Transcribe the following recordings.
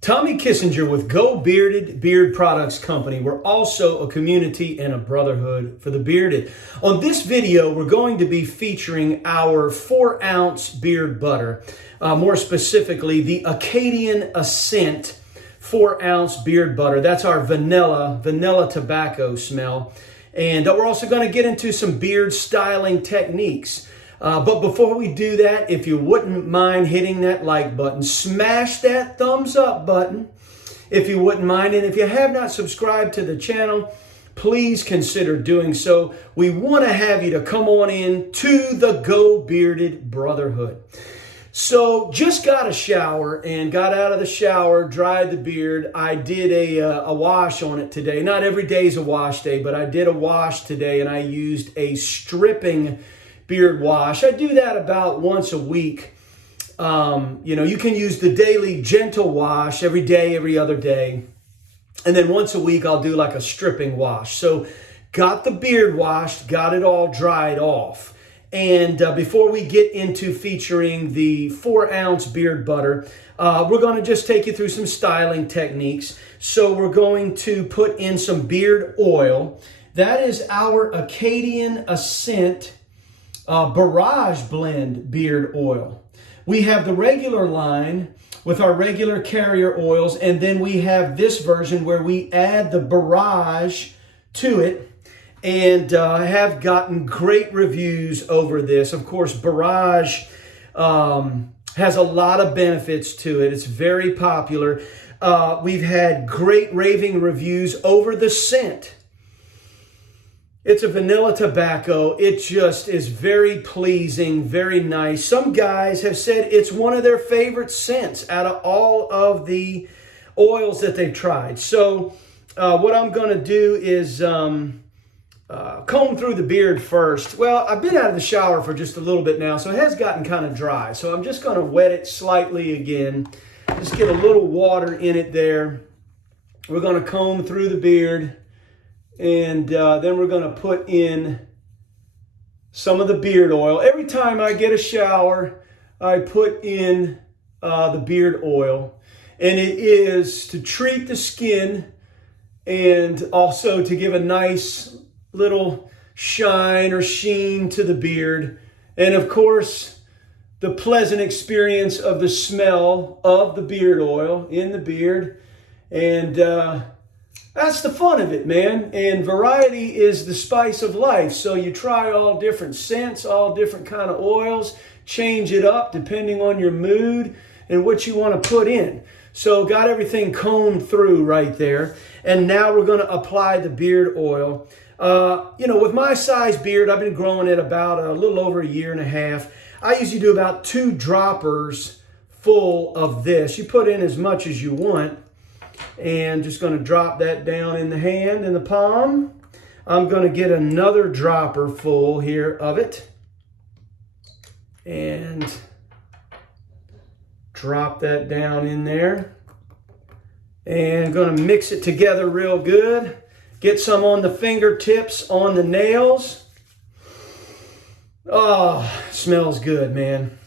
Tommy Kissinger with Geaux Bearded Beard Products Company. We're also a community and a brotherhood for the bearded. On this video, we're going to be featuring our 4-ounce beard butter. More specifically, the Acadian Ascent 4-ounce beard butter. That's our vanilla tobacco smell. And we're also going to get into some beard styling techniques. But before we do that, if you wouldn't mind hitting that like button, smash that thumbs up button if you wouldn't mind. And if you have not subscribed to the channel, please consider doing so. We want to have you to come on in to the Geaux Bearded Brotherhood. So just got a shower and got out of the shower, dried the beard. I did a wash on it today. Not every day is a wash day, but I did a wash today and I used a stripping beard wash. I do that about once a week. You can use the daily gentle wash every day, every other day. And then once a week, I'll do like a stripping wash. So got the beard washed, got it all dried off. And before we get into featuring the 4-ounce beard butter, we're going to just take you through some styling techniques. So we're going to put in some beard oil. That is our Acadian Ascent Barrage Blend beard oil. We have the regular line with our regular carrier oils, and then we have this version where we add the Barrage to it, and have gotten great reviews over this. Of course, Barrage has a lot of benefits to it. It's very popular. We've had great raving reviews over the scent. It's a vanilla tobacco. It just is very pleasing, very nice. Some guys have said it's one of their favorite scents out of all of the oils that they've tried. So what I'm going to do is comb through the beard first. Well, I've been out of the shower for just a little bit now, so it has gotten kind of dry. So I'm just going to wet it slightly again. Just get a little water in it there. We're going to comb through the beard. And then we're going to put in some of the beard oil. Every time I get a shower, I put in the beard oil. And it is to treat the skin and also to give a nice little shine or sheen to the beard. And of course, the pleasant experience of the smell of the beard oil in the beard. And that's the fun of it, man. And variety is the spice of life. So you try all different scents, all different kind of oils, change it up depending on your mood and what you want to put in. So got everything combed through right there. And now we're going to apply the beard oil. With my size beard, I've been growing it about a little over a year and a half. I usually do about 2 droppers full of this. You put in as much as you want. And just going to drop that down in the hand, in the palm. I'm going to get another dropper full here of it. And drop that down in there. And going to mix it together real good. Get some on the fingertips, on the nails. Oh, smells good, man.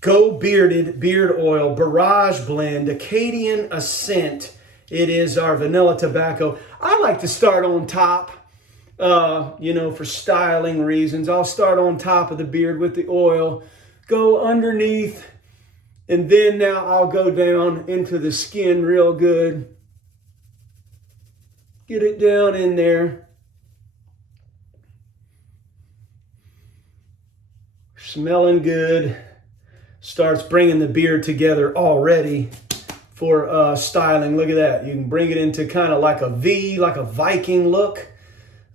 Geaux Bearded Beard Oil, Barrage Blend, Acadian Ascent. It is our vanilla tobacco. I like to start on top, for styling reasons. I'll start on top of the beard with the oil, go underneath, and then now I'll go down into the skin real good. Get it down in there. Smelling good. Starts bringing the beard together already for styling. Look at that. You can bring it into kind of like a V, like a Viking look.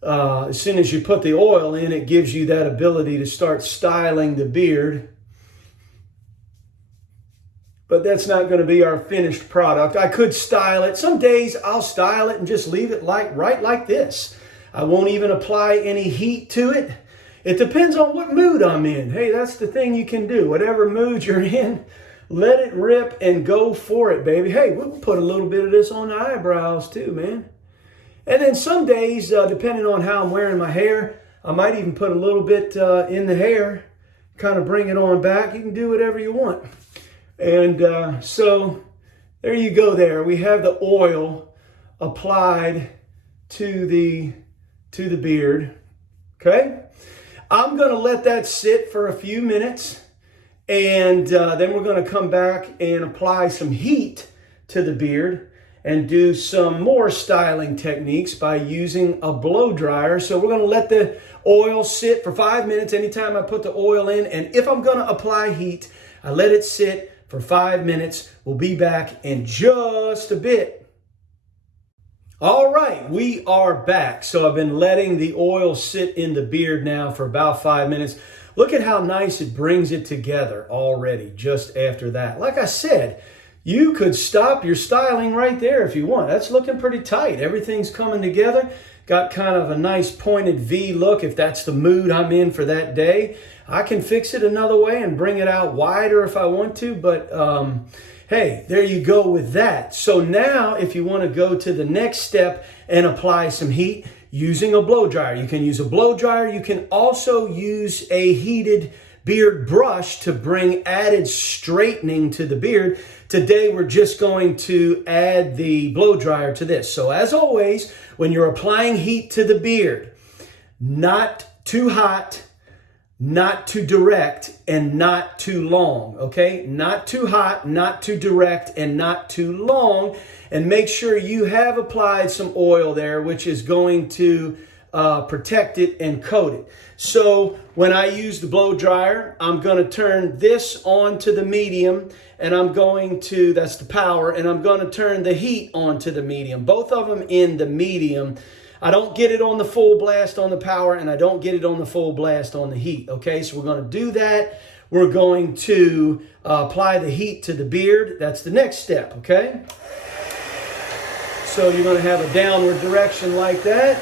As soon as you put the oil in, it gives you that ability to start styling the beard. But that's not going to be our finished product. I could style it. Some days I'll style it and just leave it right like this. I won't even apply any heat to it. It depends on what mood I'm in. Hey, that's the thing you can do. Whatever mood you're in, let it rip and go for it, baby. Hey, we'll put a little bit of this on the eyebrows too, man. And then some days, depending on how I'm wearing my hair, I might even put a little bit in the hair, kind of bring it on back. You can do whatever you want. And so There you go there. We have the oil applied to the beard. Okay? I'm going to let that sit for a few minutes, and then we're going to come back and apply some heat to the beard and do some more styling techniques by using a blow dryer. So we're going to let the oil sit for 5 minutes anytime I put the oil in, and if I'm going to apply heat, I let it sit for 5 minutes. We'll be back in just a bit. All right, we are back. So I've been letting the oil sit in the beard now for about 5 minutes. Look at how nice it brings it together already just after that. Like I said, you could stop your styling right there if you want. That's looking pretty tight. Everything's coming together. Got kind of a nice pointed V look if that's the mood I'm in for that day. I can fix it another way and bring it out wider if I want to, but hey, there you go with that. So now if you want to go to the next step and apply some heat using a blow dryer. You can use a blow dryer. You can also use a heated beard brush to bring added straightening to the beard. Today we're just going to add the blow dryer to this. So as always, when you're applying heat to the beard, not too hot, not too direct, and not too long, okay? Not too hot, not too direct, and not too long. And make sure you have applied some oil there, which is going to protect it and coat it. So when I use the blow dryer, I'm going to turn this on to the medium, and I'm going to, that's the power, and I'm going to turn the heat on to the medium. Both of them in the medium. I don't get it on the full blast on the power, and I don't get it on the full blast on the heat. Okay, so we're going to do that. We're going to apply the heat to the beard. That's the next step, okay? So you're going to have a downward direction like that.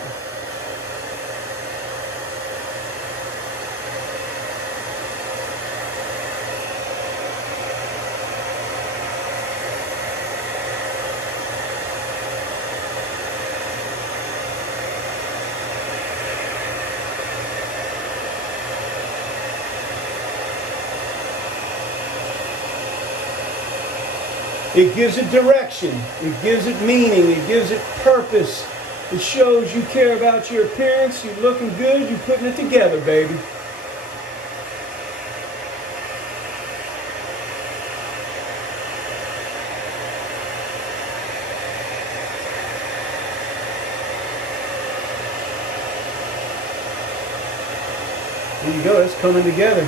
It gives it direction, it gives it meaning, it gives it purpose. It shows you care about your appearance, you're looking good, you're putting it together, baby. There you go, it's coming together.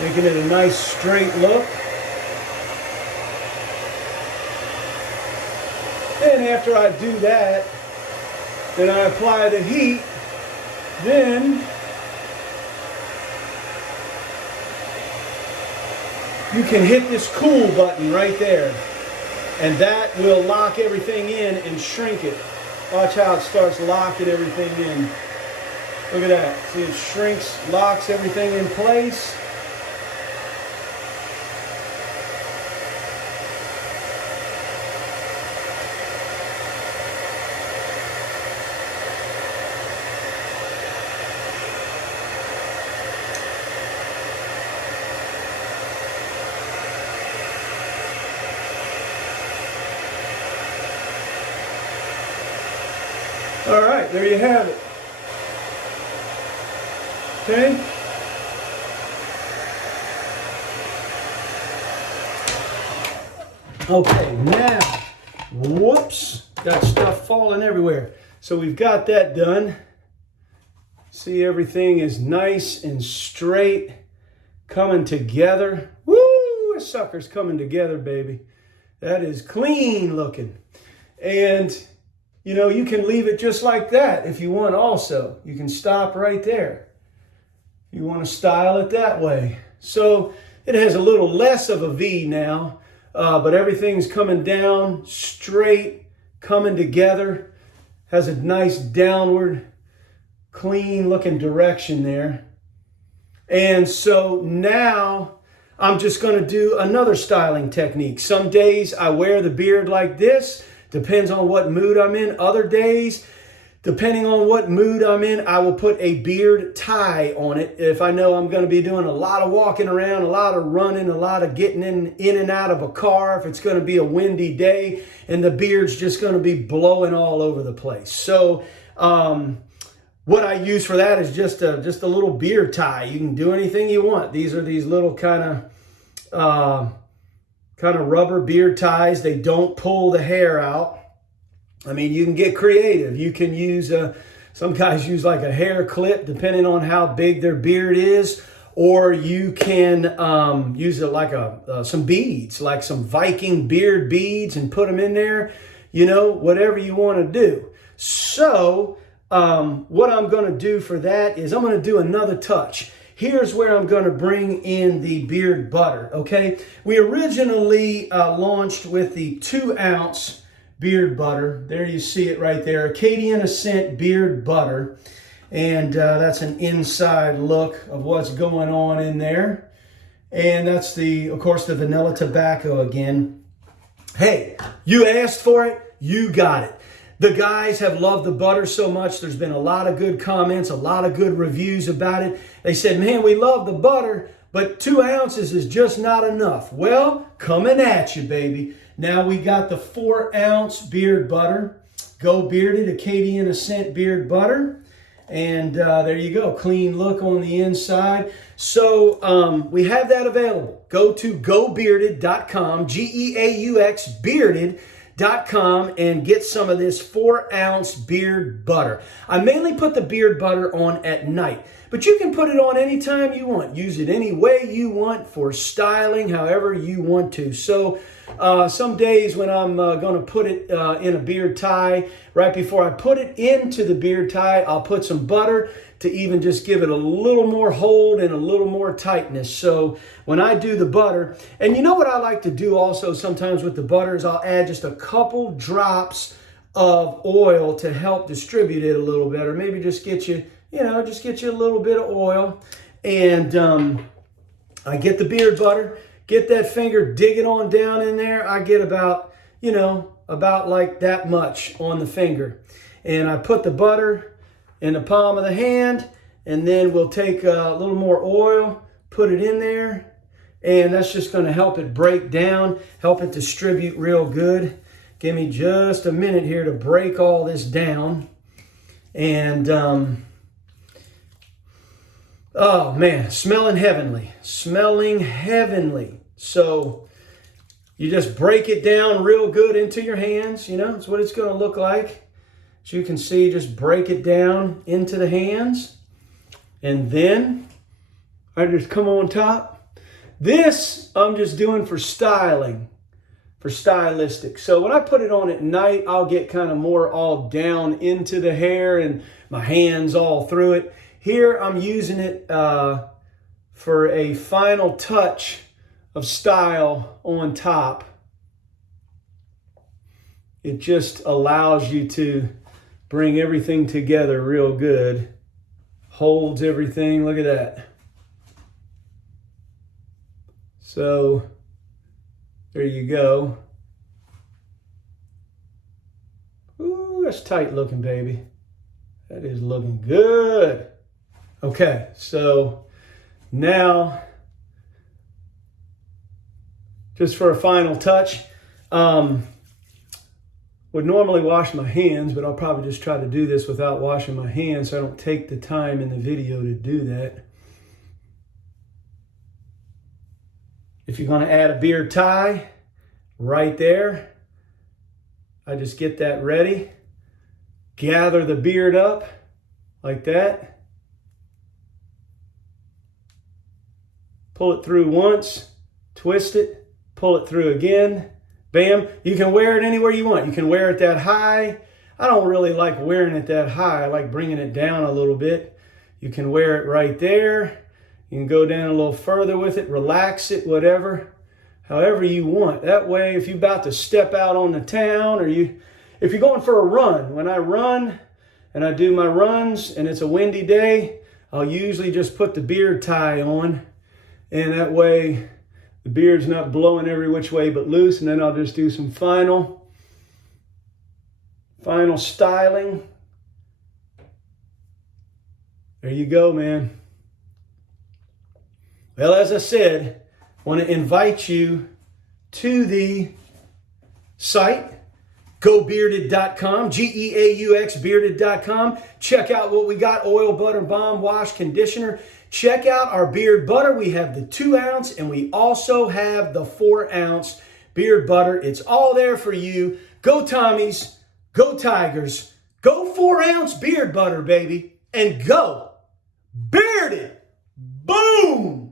Making it a nice straight look. Then after I do that, then I apply the heat, then you can hit this cool button right there, and that will lock everything in and shrink it. Watch how it starts locking everything in. Look at that. See, it shrinks, locks everything in place. All right, there you have it. Okay. Okay, now, whoops, got stuff falling everywhere. So we've got that done. See, everything is nice and straight, coming together. Woo, this sucker's coming together, baby. That is clean looking. And you know, you can leave it just like that if you want also. You can stop right there. You want to style it that way. So it has a little less of a V now, but everything's coming down straight, coming together. Has a nice downward, clean looking direction there. And so now I'm just going to do another styling technique. Some days I wear the beard like this. Depends on what mood I'm in. Other days, Depending on what mood I'm in, I will put a beard tie on it. If I know I'm going to be doing a lot of walking around, a lot of running, a lot of getting in and out of a car, if it's going to be a windy day and the beard's just going to be blowing all over the place. So what I use for that is just a little beard tie. You can do anything you want. These are these little kind of rubber beard ties. They don't pull the hair out. I mean, you can get creative. You can use, some guys use like a hair clip depending on how big their beard is, or you can use it like some beads, like some Viking beard beads, and put them in there, you know, whatever you want to do. So what I'm going to do for that is I'm going to do another touch. Here's where I'm going to bring in the beard butter, okay? We originally launched with the 2-ounce beard butter. There you see it right there, Acadian Ascent beard butter. And that's an inside look of what's going on in there. And that's of course, the vanilla tobacco again. Hey, you asked for it, you got it. The guys have loved the butter so much. There's been a lot of good comments, a lot of good reviews about it. They said, man, we love the butter, but 2 ounces is just not enough. Well, coming at you, baby. Now we got the 4-ounce beard butter, Geaux Bearded Acadian Ascent beard butter. And there you go, clean look on the inside. So we have that available. Go to GeauxBearded.com, G-E-A-U-X, bearded.com, and get some of this 4-ounce beard butter. I mainly put the beard butter on at night, but you can put it on anytime you want. Use it any way you want for styling, however you want to. So some days when I'm going to put it in a beard tie, right before I put it into the beard tie, I'll put some butter to even just give it a little more hold and a little more tightness. So when I do the butter, and you know what I like to do also sometimes with the butter is I'll add just a couple drops of oil to help distribute it a little better. Maybe just get you, just get you a little bit of oil. And I get the beard butter, get that finger, dig it on down in there. I get about like that much on the finger. And I put the butter in the palm of the hand, and then we'll take a little more oil, put it in there, and that's just going to help it break down, help it distribute real good. Give me just a minute here to break all this down. And oh man, smelling heavenly. So you just break it down real good into your hands. It's what it's going to look like. As you can see, just break it down into the hands. And then I just come on top. This I'm just doing for styling, for stylistic. So when I put it on at night, I'll get kind of more all down into the hair and my hands all through it. Here I'm using it for a final touch of style on top. It just allows you to bring everything together real good. Holds everything. Look at that. So there you go. Ooh, that's tight looking, baby. That is looking good. Okay, so now just for a final touch, would normally wash my hands, but I'll probably just try to do this without washing my hands so I don't take the time in the video to do that. If you're going to add a beard tie, right there, I just get that ready. Gather the beard up like that. Pull it through once, twist it, pull it through again. Bam. You can wear it anywhere you want. You can wear it that high. I don't really like wearing it that high. I like bringing it down a little bit. You can wear it right there. You can go down a little further with it, relax it, whatever, however you want. That way, if you're about to step out on the town, or if you're going for a run, when I run and I do my runs and it's a windy day, I'll usually just put the beard tie on, and that way the beard's not blowing every which way but loose. And then I'll just do some final styling There you go, man. Well, as I said, I want to invite you to the site, GeauxBearded.com, Geaux bearded.com. Check out what we got: oil, butter, balm, wash, conditioner. Check out our beard butter. We have the 2-ounce and we also have the 4-ounce beard butter. It's all there for you. Go Tommies, go Tigers, go 4-ounce beard butter, baby, and go Bearded. Boom!